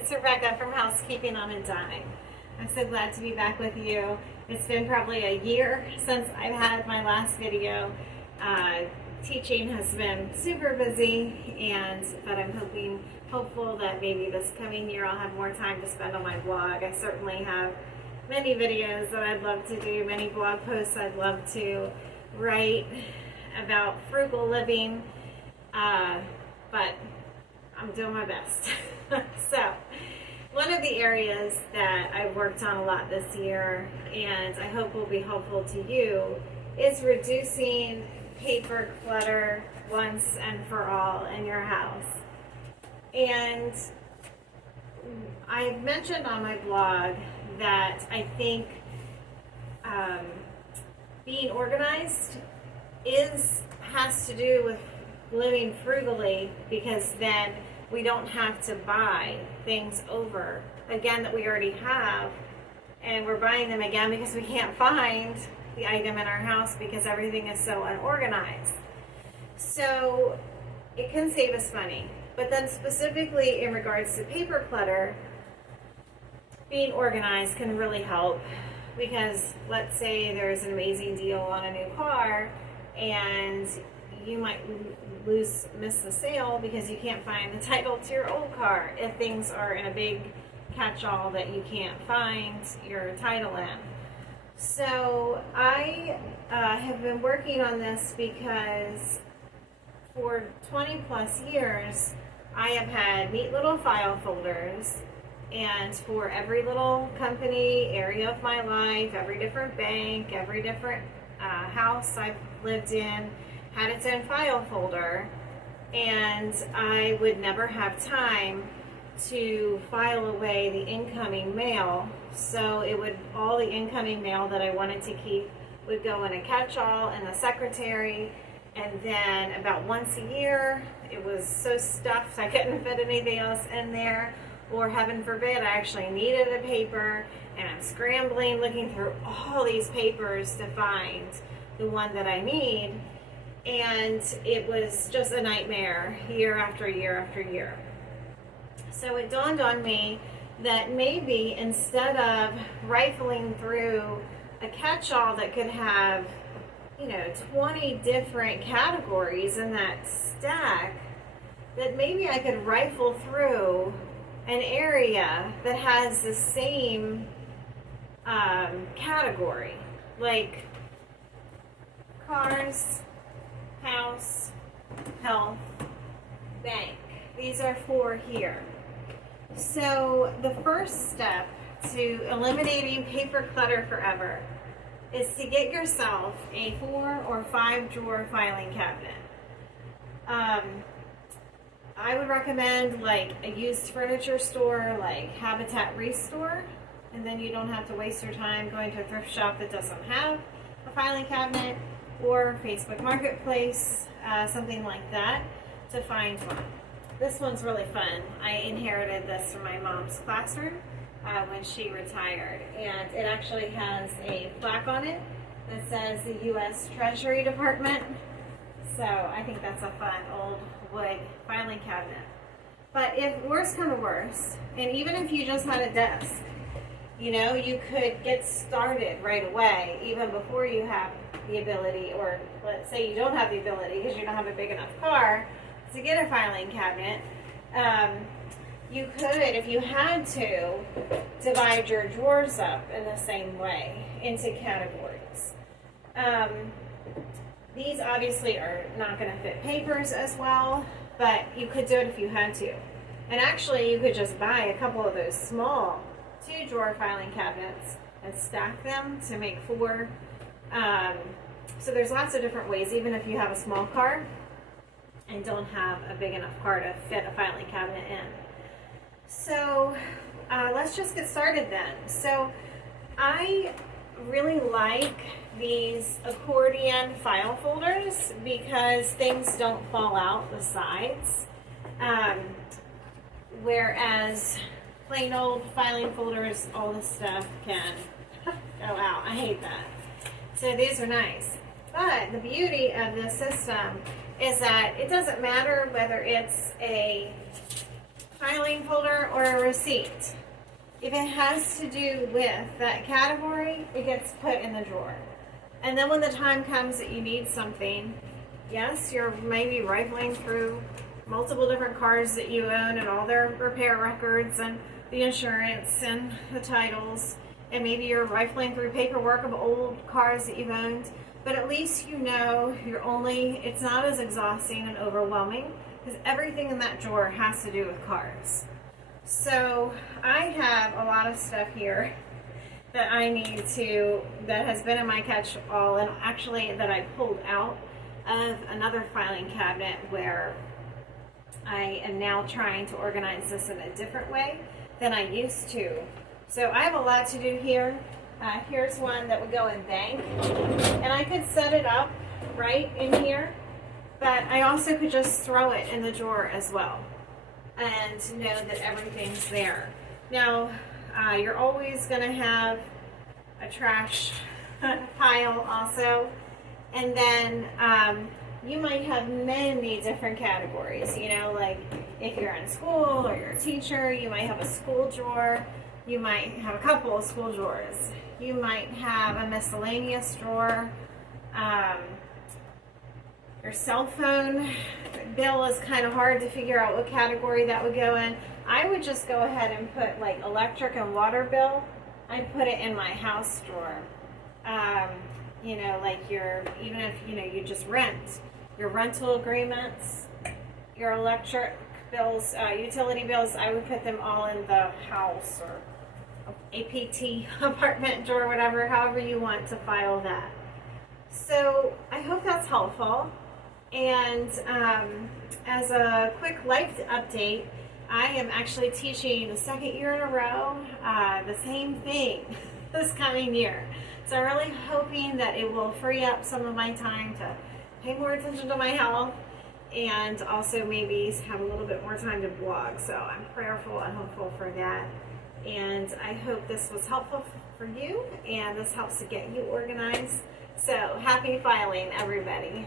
It's Rebecca from Housekeeping on a Dime. I'm so glad to be back with you. It's been probably a year since I've had my last video. Teaching has been super busy, but I'm hopeful that maybe this coming year I'll have more time to spend on my blog. I certainly have many videos that I'd love to do, many blog posts I'd love to write about frugal living, but I'm doing my best. So, one of the areas that I've worked on a lot this year, and I hope will be helpful to you, is reducing paper clutter once and for all in your house. And I've mentioned on my blog that I think being organized has to do with living frugally, because then we don't have to buy things over again that we already have, and we're buying them again because we can't find the item in our house because everything is so unorganized. So it can save us money. But then specifically in regards to paper clutter, being organized can really help, because let's say there's an amazing deal on a new car and you might miss the sale because you can't find the title to your old car if things are in a big catch-all that you can't find your title in. So I have been working on this because for 20 plus years I have had neat little file folders, and for every little company, area of my life, every different bank, every different house I've lived in had its own file folder, and I would never have time to file away the incoming mail. So all the incoming mail that I wanted to keep would go in a catch-all in the secretary, and then about once a year it was so stuffed I couldn't fit anything else in there, or heaven forbid I actually needed a paper and I'm scrambling looking through all these papers to find the one that I need, and it was just a nightmare year after year after year. So it dawned on me that maybe instead of rifling through a catch-all that could have 20 different categories in that stack, that maybe I could rifle through an area that has the same category, like cars, house, health, bank. These are 4 here. So the first step to eliminating paper clutter forever is to get yourself a 4 or 5 drawer filing cabinet. I would recommend like a used furniture store like Habitat Restore, and then you don't have to waste your time going to a thrift shop that doesn't have a filing cabinet, or Facebook Marketplace, something like that, to find one. This one's really fun. I inherited this from my mom's classroom when she retired, and it actually has a plaque on it that says the U.S. Treasury Department. So I think that's a fun old wood filing cabinet. But if worse come to worse, and even if you just had a desk, you could get started right away, even before you have the ability, or let's say you don't have the ability because you don't have a big enough car to get a filing cabinet. You could, if you had to, divide your drawers up in the same way into categories. These obviously are not going to fit papers as well, but you could do it if you had to. And actually, you could just buy a couple of those small 2-drawer filing cabinets and stack them to make 4. So there's lots of different ways, even if you have a small car and don't have a big enough car to fit a filing cabinet in. So let's just get started then. So I really like these accordion file folders because things don't fall out the sides, whereas plain old filing folders, all this stuff can go out. I hate that. So these are nice. But the beauty of this system is that it doesn't matter whether it's a filing folder or a receipt. If it has to do with that category, it gets put in the drawer. And then when the time comes that you need something, yes, you're maybe rifling through multiple different cars that you own and all their repair records and the insurance and the titles, and maybe you're rifling through paperwork of old cars that you've owned, but at least you know it's not as exhausting and overwhelming, because everything in that drawer has to do with cars. So I have a lot of stuff here that that has been in my catch-all, and actually that I pulled out of another filing cabinet where I am now trying to organize this in a different way than I used to. So I have a lot to do here. Here's one that would go in bank, and I could set it up right in here, but I also could just throw it in the drawer as well and know that everything's there. Now, you're always going to have a trash pile also, and then you might have many different categories, like if you're in school or you're a teacher, you might have a school drawer, you might have a couple of school drawers, you might have a miscellaneous drawer. Your cell phone bill is kind of hard to figure out what category that would go in. I would just go ahead and put like electric and water bill. I'd put it in my house drawer. Like even if you just rent, your rental agreements, your electric bills, utility bills, I would put them all in the house or APT apartment drawer, whatever, however you want to file that. So I hope that's helpful. And as a quick life update, I am actually teaching the second year in a row the same thing this coming year. So I'm really hoping that it will free up some of my time to pay more attention to my health and also maybe have a little bit more time to blog. So I'm prayerful and hopeful for that. And I hope this was helpful for you and this helps to get you organized. So happy filing, everybody.